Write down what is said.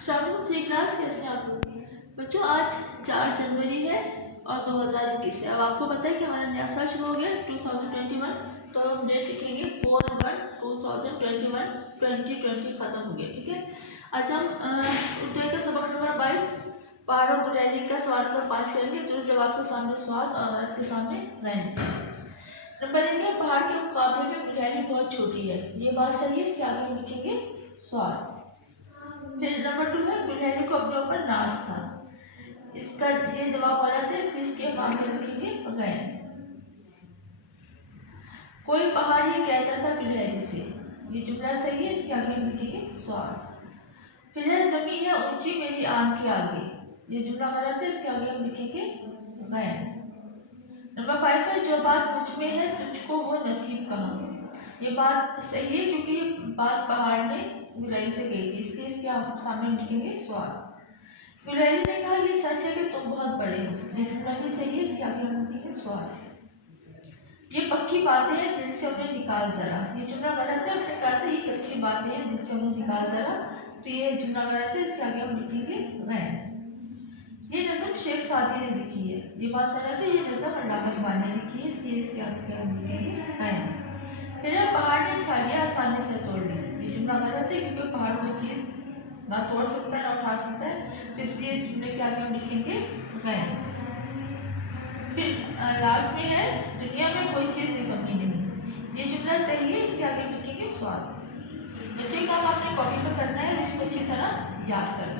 Shravani class कैसे हैं आप लोग बच्चों। आज 4 जनवरी है और 2021 है। अब आपको पता है कि हमारा नया साल शुरू हो गया 2021। तो हम डेट लिखेंगे 4/1/2021। 2020 खत्म हो गया, ठीक है। आज हम डे का सबक नंबर 22 पहाड़ और गुलैली का सवाल नंबर 5 करेंगे। तो जब आपके सामने सवाल और आपके सामने लाइन नंबर 1 है, पहाड़ के मुकाबले में गुलैली बहुत छोटी है। ये बात सही है, इसके आगे हम लिखेंगे सवाल। फिर नंबर 2 है, गुलहरी को अपने ऊपर नाज था। इसका ये जवाब गलत है, इसके आगे लिखेंगे बगैर। कोई पहाड़ ये कहता था गुलहरी से, ये जुमला सही है, इसके आगे लिखेंगे सवाल। फिर है, जमीन है ऊंची मेरी आंख के आगे, ये जुमला गलत है, इसके आगे हम लिखेंगे बगैर। नंबर 5 है, जो बात मुझ में है तुझको वो नसीब कहाँ। ये बात सही है क्योंकि ये बात पहाड़ ने गुलहरी से कही थी, इसलिए इसके आप सामने लिखेंगे सवाल। गुलहरी ने कहा ये सच है कि तुम बहुत बड़े हो, ये जुमला भी सही है, इसके आगे हम लिखेंगे सवाल। ये पक्की बातें हैं दिल से उन्हें निकाल जरा, ये जुमला गलत है, उसने कहा था ये कच्ची बातें हैं दिल से उन्हें निकाल जरा, तो ये जुमला गलत है, इसके आगे हम लिखेंगे गैर। ये नज़म शेख सादी ने लिखी है, ये बात गलत है, ये नज़म अल्लामा इकबाल ने लिखी है, इसलिए इसके आगे हम लिखेंगे गैर। फिर पहाड़ ने छालियाँ आसानी से तोड़ ली, ये जुमला गलत है क्योंकि पहाड़ कोई चीज़ ना तोड़ सकता है ना उठा सकता है, तो इसलिए इस जुमले के आगे हम लिखेंगे गैर। फिर लास्ट में है, दुनिया में कोई चीज़ की कमी नहीं, ये जुमला सही है, इसके आगे हम लिखेंगे सवाल। बच्चों काम आपने कॉपी में करना है, उसको अच्छी तरह याद करना है।